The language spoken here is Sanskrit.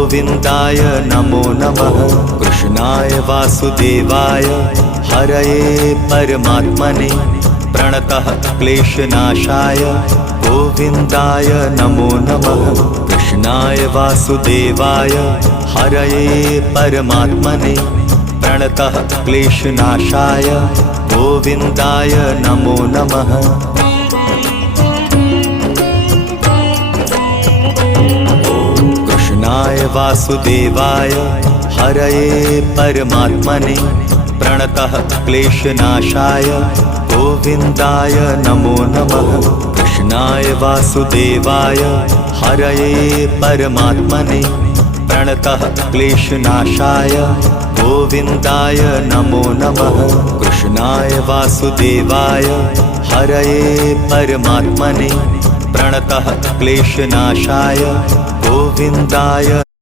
गोविन्दाय नमो नमः। कृष्णाय वासुदेवाय हरये परमात्मने प्रणतः क्लेशनाशाय गोविन्दाय नमो नमः। कृष्णाय वासुदेवाय हरये परमात्मने प्रणतः क्लेशनाशाय गोविन्दाय नमो नमः। कृष्णाय वासुदेवाय हरये परमात्मने प्रणतः क्लेशनाशाय गोविन्दाय नमो नमः। कृष्णाय वासुदेवाय हरये परमात्मने प्रणतः क्लेशनाशाय गोविन्दाय नमो नमः। कृष्णाय वासुदेवाय हरये परमात्मने प्रणतः क्लेशनाशाय गोविन्दाय